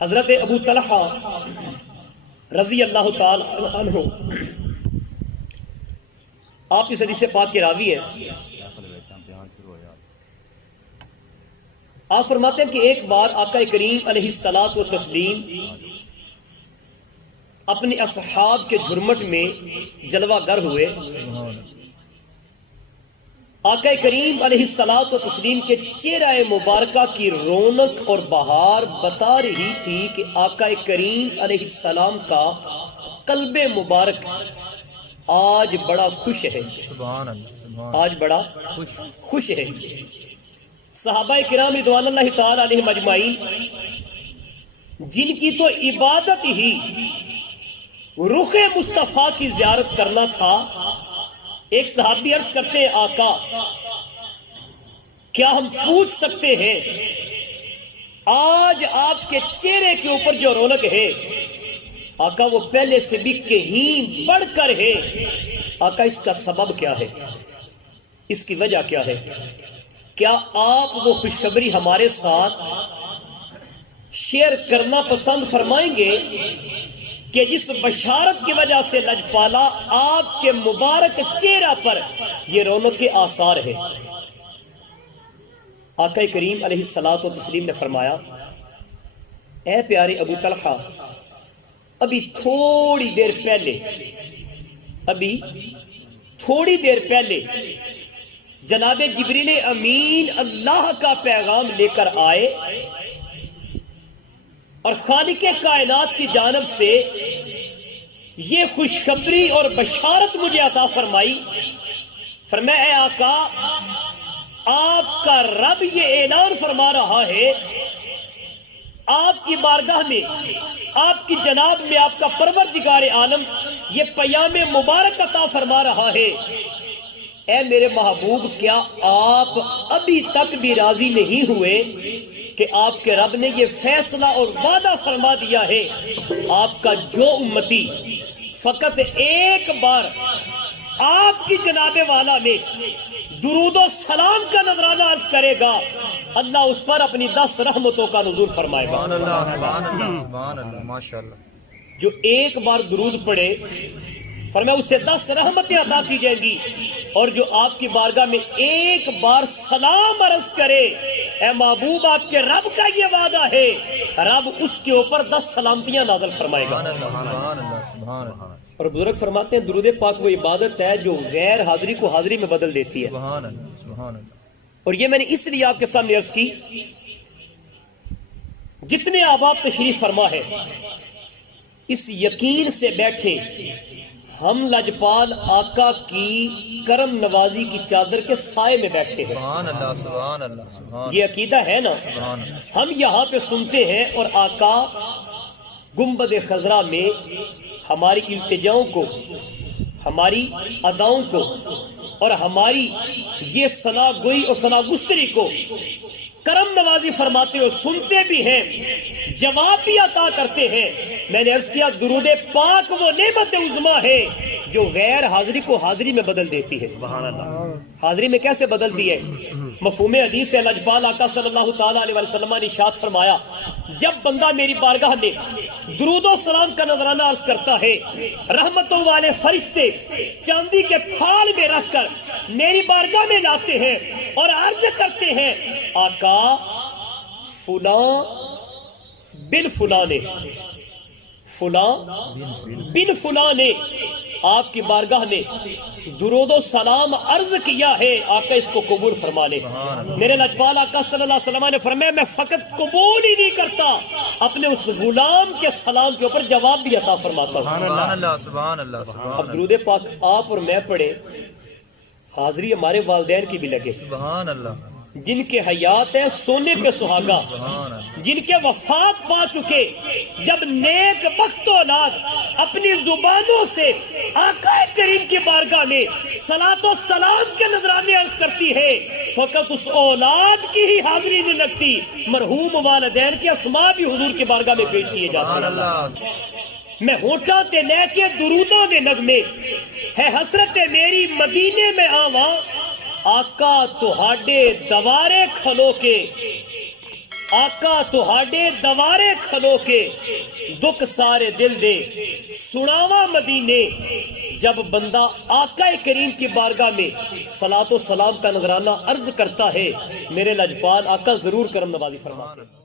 حضرت ابو طلحہ رضی اللہ تعالی عنہ آپ اس حدیث پاک کے راوی ہیں. آپ فرماتے ہیں کہ ایک بار آقا کریم علیہ الصلوۃ والتسلیم اپنے اصحاب کے جھرمٹ میں جلوہ گر ہوئے. آقا کریم علیہ الصلوۃ والتسلیم کے چہرہ مبارکہ کی رونق اور بہار بتا رہی تھی کہ آقا کریم علیہ السلام کا قلب مبارک آج بڑا خوش ہے. سبحان اللہ. آج بڑا خوش ہے. صحابہ کرام رضوان اللہ تعالی علیہم اجمعین جن کی تو عبادت ہی رخ مصطفیٰ کی زیارت کرنا تھا، ایک صحابی عرض کرتے ہیں آقا کیا ہم پوچھ سکتے ہیں آج آپ کے چہرے کے اوپر جو رونق ہے آقا وہ پہلے سے بھی کہیں بڑھ کر ہے. آقا اس کا سبب کیا ہے، اس کی وجہ کیا ہے؟ کیا آپ وہ خوشخبری ہمارے ساتھ شیئر کرنا پسند فرمائیں گے کہ جس بشارت کی وجہ سے لجپالا آپ کے مبارک چہرہ پر یہ رونق کے آثار ہے؟ آقا کریم علیہ الصلوۃ والتسلیم نے فرمایا اے پیارے ابو طلحہ ابھی تھوڑی دیر پہلے جناب جبریل امین اللہ کا پیغام لے کر آئے اور خالق کائنات کی جانب سے یہ خوشخبری اور بشارت مجھے عطا فرمائی. فرمایا اے آقا آپ کا رب یہ اعلان فرما رہا ہے آپ کی بارگاہ میں، آپ کی جناب میں آپ کا پروردگار عالم یہ پیام مبارک عطا فرما رہا ہے اے میرے محبوب کیا آپ ابھی تک بھی راضی نہیں ہوئے کہ آپ کے رب نے یہ فیصلہ اور وعدہ فرما دیا ہے آپ کا جو امتی فقط ایک بار آپ کی جناب والا میں درود و سلام کا نذرانہ عرض کرے گا اللہ اس پر اپنی 10 رحمتوں کا نزول فرمائے گا. سبحان اللہ سبحان اللہ سبحان اللہ ماشاءاللہ. جو ایک بار درود پڑھے فرمایا اس سے 10 رحمتیں عطا کی جائیں گی، اور جو آپ کی بارگاہ میں ایک بار سلام عرض کرے اے محبوب آپ کے رب کا یہ وعدہ ہے رب اس کے اوپر 10 سلامتیاں نازل فرمائے گا. سبحان اللہ سبحان اللہ. اور بزرگ فرماتے ہیں درود پاک وہ عبادت ہے جو غیر حاضری کو حاضری میں بدل دیتی ہے. سبحان اللہ سبحان اللہ. اور یہ میں نے اس لیے آپ کے سامنے عرض کی جتنے آباد تشریف فرما ہے اس یقین سے بیٹھے ہم لجپال آقا کی کرم نوازی کی چادر کے سائے میں بیٹھے ہیں. سبحان اللہ سبحان اللہ سبحان. یہ عقیدہ ہے نا. سبحان اللہ. ہم یہاں پہ سنتے ہیں اور آقا گنبد خضرا میں ہماری التجاؤں کو، ہماری اداؤں کو اور ہماری یہ ثنا گوئی اور ثنا گستری کو کرم نوازی فرماتے ہو، سنتے بھی ہیں، جواب بھی عطا کرتے ہیں. میں نے عرض کیا درود پاک وہ نعمت عظمیٰ ہے جو غیر حاضری کو حاضری میں بدل دیتی ہے. سبحان اللہ. حاضری میں کیسے بدلتی ہے؟ مفہوم حدیث سے لجپال آقا صلی اللہ تعالی علیہ وسلم نے ارشاد فرمایا جب بندہ میری بارگاہ میں درود و سلام کا نذرانہ عرض کرتا ہے رحمتوں والے فرشتے چاندی کے تھال میں رکھ کر میری بارگاہ میں لاتے ہیں اور عرض کرتے ہیں آقا فلاں بن فلاں نے، فلاں بن فلاں نے آپ کی بارگاہ میں درود و سلام عرض کیا ہے، آقا اس کو قبول فرما لے. میرے لجپال آقا صلی اللہ علیہ وسلم نے فرمایا میں فقط قبول ہی نہیں کرتا اپنے اس غلام کے سلام کے اوپر جواب بھی عطا فرماتا ہوں. سبحان اللہ سبحان اللہ سبحان. اب درود پاک آپ اور میں پڑھے حاضری ہمارے والدین کی بھی لگے سبحان اللہ. جن کے حیات ہیں سونے پہ سہاگا، جن کے وفات پا چکے، جب نیک بخت اولاد اپنی زبانوں سے آقا کریم کی بارگاہ میں صلاۃ و سلام کے نذرانے عرض کرتی ہے فقط اس اولاد کی ہی حاضری نہیں لگتی، مرحوم والدین کے اسماء بھی حضور کی بارگاہ میں پیش کیے جاتے ہیں. میں ہوٹاں تے لے کے دروداں دے نغمے ہے حسرت میری مدینے میں آواں آقا تہاڈے دوارے کھلو کے آقا تہاڈے دوارے کھلو کے دکھ سارے دل دے سناوا مدینے. جب بندہ آقا کریم کی بارگاہ میں صلاۃ و سلام کا نذرانہ عرض کرتا ہے، میرے لجپال آقا ضرور کرم نوازی فرماتے ہیں.